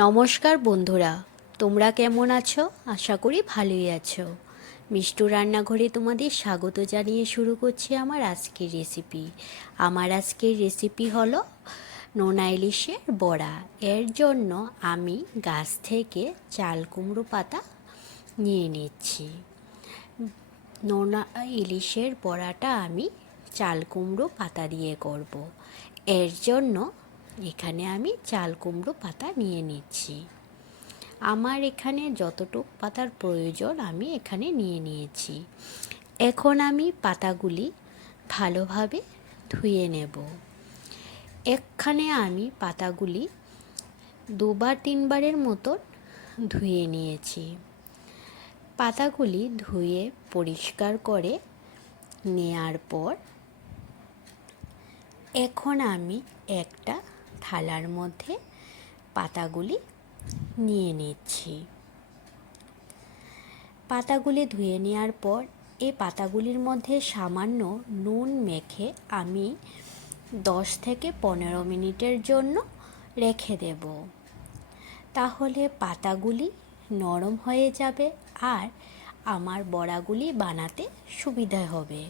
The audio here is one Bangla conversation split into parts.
নমস্কার বন্ধুরা, তোমরা কেমন আছো? আশা করি ভালোই আছো। মিষ্টু রান্নাঘরে তোমাদের স্বাগত জানিয়ে শুরু করছি আমার আজকের রেসিপি আমার আজকের রেসিপি হলো নোনা ইলিশের বড়া। এর জন্য আমি গাছ থেকে চাল কুমড়ো পাতা নিয়ে নিচ্ছি। নোনা ইলিশের বড়াটা আমি চাল কুমড়ো পাতা দিয়ে করব। এর জন্য এখানে আমি চাল কুমড়ো পাতা নিয়ে নিচ্ছি। আমার এখানে যতটুক পাতার প্রয়োজন আমি এখানে নিয়ে নিয়েছি। এখন আমি পাতাগুলি ভালোভাবে ধুয়ে নেব। এখানে আমি পাতাগুলি দুবার তিনবারের মতন ধুয়ে নিয়েছি। পাতাগুলি ধুয়ে পরিষ্কার করে নেয়ার পর এখন আমি একটা থালার মধ্যে পাতাগুলি নিয়ে নিচ্ছি। পাতাগুলি ধুয়ে নেওয়ার পর এই পাতাগুলির মধ্যে সামান্য নুন মেখে আমি দশ থেকে পনেরো মিনিটের জন্য রেখে দেব। তাহলে পাতাগুলি নরম হয়ে যাবে আর আমার বড়াগুলি বানাতে সুবিধা হবে।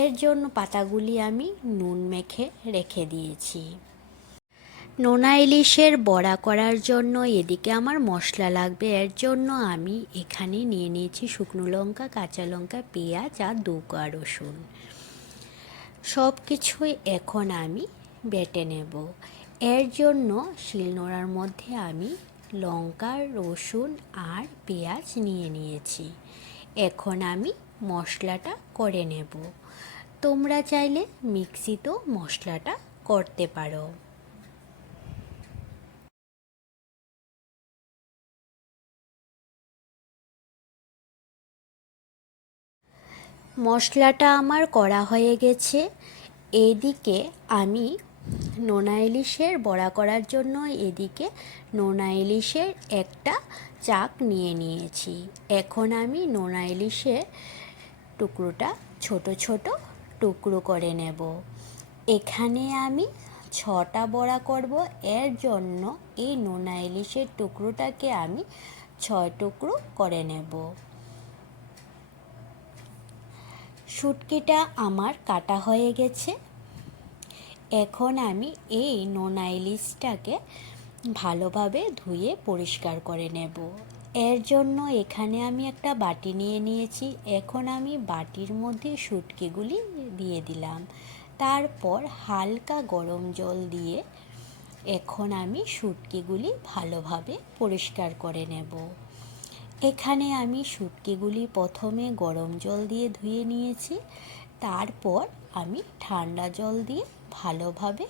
এর জন্য পাতাগুলি আমি নুন মেখে রেখে দিয়েছি। নোনা ইলিশের বড়া করার জন্য এদিকে আমার মশলা লাগবে। এর জন্য আমি এখানে নিয়ে নিয়েছি শুকনো লঙ্কা, কাঁচা লঙ্কা, পেঁয়াজ আর দু কোয়া রসুন। সব কিছুই এখন আমি বেটে নেব। এর জন্য শিলনোড়ার মধ্যে আমি লঙ্কা, রসুন আর পেঁয়াজ নিয়ে নিয়েছি। এখন আমি মশলাটা করে নেব। তোমরা চাইলে মিক্সিতেও মশলাটা করতে পারো। মশলাটা আমার করা হয়ে গেছে। এদিকে আমি নোনা ইলিশের বড়া করার জন্য এদিকে নোনা ইলিশের একটা চাক নিয়ে নিয়েছি। এখন আমি নোনা ইলিশের টুকরোটা ছোট ছোট টুকরো করে নেব। এখানে আমি ছটা বড়া করব। এর জন্য এই নোনা ইলিশের টুকরোটাকে আমি ছয় টুকরো করে নেব। শুটকিটা আমার কাটা হয়ে গেছে। এখন আমি এই নোনা ইলিশটাকে ভালোভাবে ধুয়ে পরিষ্কার করে নেব। এর জন্য এখানে আমি একটা বাটি নিয়ে নিয়েছি। এখন আমি বাটির মধ্যে শুটকিগুলি দিয়ে দিলাম। তারপর হালকা গরম জল দিয়ে এখন আমি শুটকিগুলি ভালোভাবে পরিষ্কার করে নেব। এখানে আমি শুটকিগুলি প্রথমে গরম জল দিয়ে ধুয়ে নিয়েছি। তারপর আমি ঠান্ডা জল দিয়ে ভালোভাবে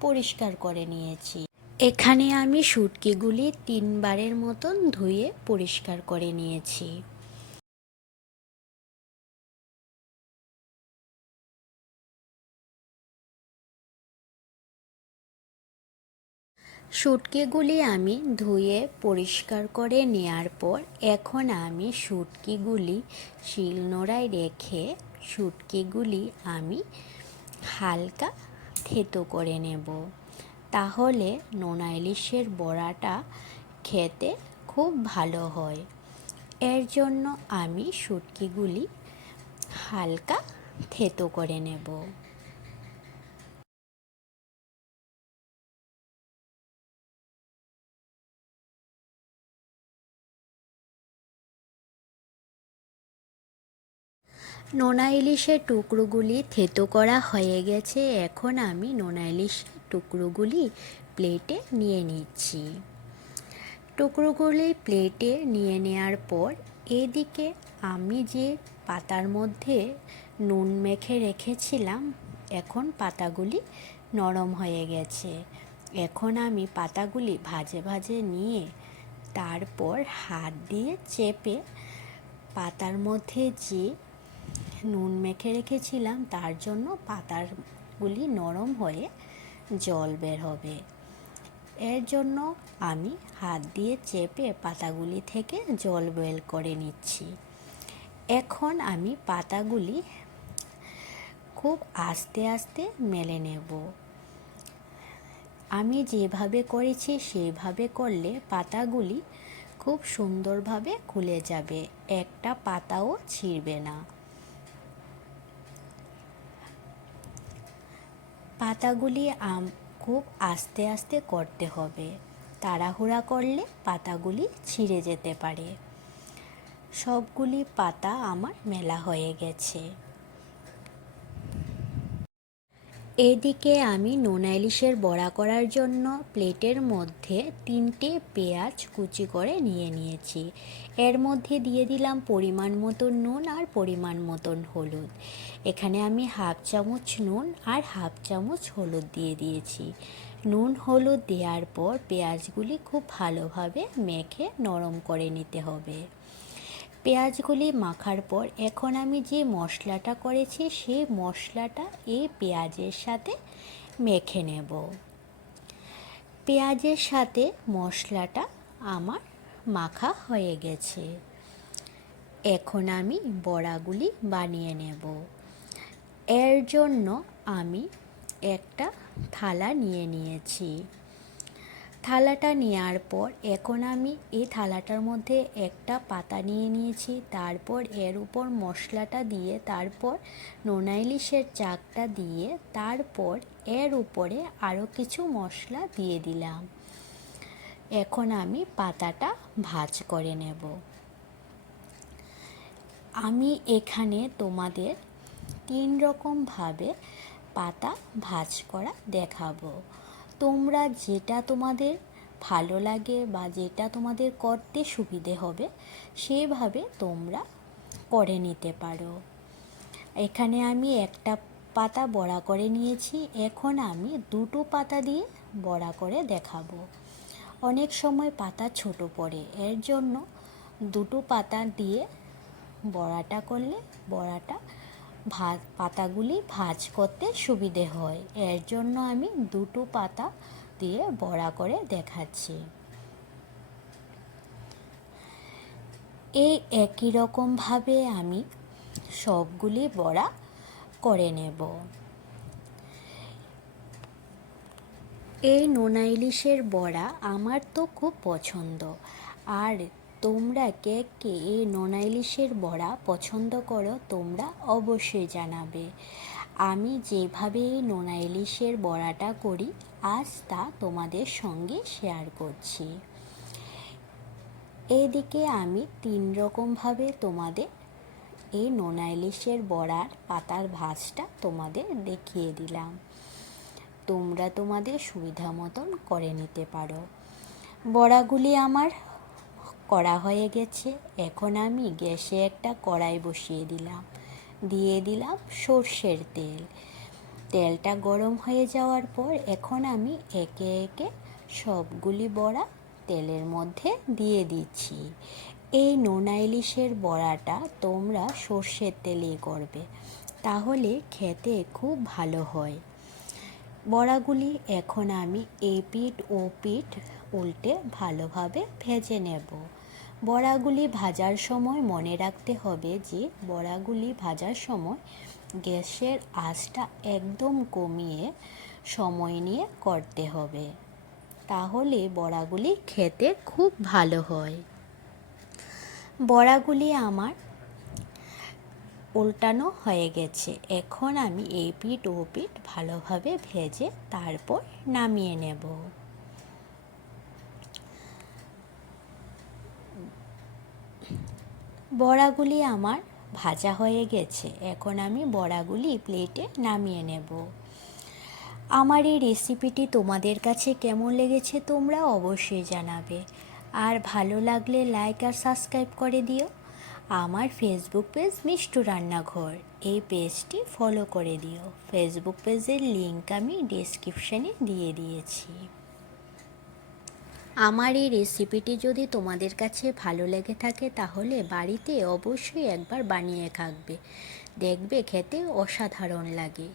পরিষ্কার করে নিয়েছি। এখানে আমি শুটকিগুলি তিনবারের মতন ধুয়ে পরিষ্কার করে নিয়েছি। শুটকিগুলি আমি ধুয়ে পরিষ্কার করে নেয়ার পর এখন আমি শুটকিগুলি শিলনোড়ায় রেখে শুটকিগুলি আমি হালকা থেতো করে নেব। তাহলে নোনা ইলিশের বড়াটা খেতে খুব ভালো হয়। এর জন্য আমি শুটকিগুলি হালকা থেতো করে নেব। নোনা ইলিশের টুকরোগুলি থেতো করা হয়ে গেছে। এখন আমি নোনা ইলিশের টুকরোগুলি প্লেটে নিয়ে নিচ্ছি। টুকরোগুলি প্লেটে নিয়ে নেওয়ার পর এদিকে আমি যে পাতার মধ্যে নুন মেখে রেখেছিলাম, এখন পাতাগুলি নরম হয়ে গেছে। এখন আমি পাতাগুলি ভাজে ভাজে নিয়ে তারপর হাত দিয়ে চেপে পাতার মধ্যে যে নুন মেখে রেখেছিলাম, তার জন্য পাতাগুলি নরম হয়ে জল বের হবে। এর জন্য আমি হাত দিয়ে চেপে পাতাগুলি থেকে জল বের করে নিচ্ছি। এখন আমি পাতাগুলি খুব আস্তে আস্তে মেলে নেব। আমি যেভাবে করেছি সেভাবে করলে পাতাগুলি খুব সুন্দরভাবে খুলে যাবে, একটা পাতাও ছিঁড়বে না। পাতাগুলি আম খুব আস্তে আস্তে করতে হবে। তাড়াহুড়া করলে পাতাগুলি ছিঁড়ে যেতে পারে। সবগুলি পাতা আমার মেলা হয়ে গেছে। এদিকে আমি নোনা ইলিশের বড়া করার জন্য প্লেটের মধ্যে তিনটে পেঁয়াজ কুচি করে নিয়ে নিয়েছি। এর মধ্যে দিয়ে দিলাম পরিমাণ মতন নুন আর পরিমাণ মতন হলুদ। এখানে আমি হাফ চামচ নুন আর হাফ চামচ হলুদ দিয়ে দিয়েছি। নুন হলুদ দেওয়ার পর পেঁয়াজগুলি খুব ভালোভাবে মেখে নরম করে নিতে হবে। পেঁয়াজগুলি মাখার পর এখন আমি যে মশলাটা করেছি, সেই মশলাটা এই পেঁয়াজের সাথে মেখে নেব। পেঁয়াজের সাথে মশলাটা আমার মাখা হয়ে গেছে। এখন আমি বড়াগুলি বানিয়ে নেব। এর জন্য আমি একটা থালা নিয়ে নিয়েছি। থালাটা নেওয়ার পর এখন আমি এই থালাটার মধ্যে একটা পাতা নিয়ে নিয়েছি। তারপর এর উপর মশলাটা দিয়ে তারপর নোনা ইলিশের চাকটা দিয়ে তারপর এর উপরে আরও কিছু মশলা দিয়ে দিলাম। এখন আমি পাতাটা ভাজ করে নেব। আমি এখানে তোমাদের তিন রকমভাবে পাতা ভাজ করা দেখাবো। তোমরা যেটা তোমাদের ভালো লাগে বা যেটা তোমাদের করতে সুবিধে হবে, সেভাবে তোমরা করে নিতে পারো। এখানে আমি একটা পাতা বড়া করে নিয়েছি, এখন আমি দুটো পাতা দিয়ে বড়া করে দেখাবো। অনেক সময় পাতা ছোট পড়ে, এর জন্য দুটো পাতা দিয়ে বড়াটা করলে বড়াটা ভাত, পাতাগুলি ভাজ করতে সুবিধে হয়। এর জন্য আমি দুটো পাতা দিয়ে বড়া করে দেখাচ্ছি। এই একই রকমভাবে আমি সবগুলি বড়া করে নেব। এই নোনা ইলিশের বড়া আমার তো খুব পছন্দ। আর তোমরা কে কে এই নোনা ইলিশের বড়া পছন্দ করো, তোমরা অবশ্যই জানাবে। আমি যেভাবে এই নোনা ইলিশের বড়াটা করি, আজ তা তোমাদের সঙ্গে শেয়ার করছি। এইদিকে আমি তিন রকমভাবে তোমাদের এই নোনা ইলিশের বড়ার পাতার ভাজটা তোমাদের দেখিয়ে দিলাম। তোমরা তোমাদের সুবিধা মতন করে নিতে পারো। বড়াগুলি আমার করা হয়ে গেছে। এখন আমি গ্যাসে একটা কড়াই বসিয়ে দিলাম। দিয়ে দিলাম সর্ষের তেল। তেলটা গরম হয়ে যাওয়ার পর এখন আমি একে একে সবগুলি বড়া তেলের মধ্যে দিয়ে দিচ্ছি। এই নোনা ইলিশের বড়াটা তোমরা সর্ষের তেলেই করবে, তাহলে খেতে খুব ভালো হয়। বড়াগুলি এখন আমি এই পিঠ ও পিঠ উল্টে ভালোভাবে ভেজে নেব। বড়াগুলি ভাজার সময় মনে রাখতে হবে যে, বড়াগুলি ভাজার সময় গ্যাসের আঁচটা একদম কমিয়ে সময় নিয়ে করতে হবে। তাহলে বড়াগুলি খেতে খুব ভালো হয়। বড়াগুলি আমার উল্টানো হয়ে গেছে। এখন আমি এই পিঠ ও পিঠ ভালোভাবে ভেজে তারপর নামিয়ে নেব। বড়াগুলি আমার ভাজা হয়ে গেছে। এখন আমি বড়াগুলি প্লেটে নামিয়ে নেব। আমার এই রেসিপিটি তোমাদের কাছে কেমন লেগেছে তোমরা অবশ্যই জানাবে। আর ভালো লাগলে লাইক আর সাবস্ক্রাইব করে দিও। আমার ফেসবুক পেজ মিষ্টু রান্নাঘর, এই পেজটি ফলো করে দিও। ফেসবুক পেজের লিঙ্ক আমি ডিসক্রিপশানে দিয়ে দিয়েছি। আমার এই রেসিপিটি যদি তোমাদের কাছে ভালো লেগে থাকে, তাহলে বাড়িতে অবশ্যই একবার বানিয়ে খাকবে দেখবে খেতে অসাধারণ লাগে।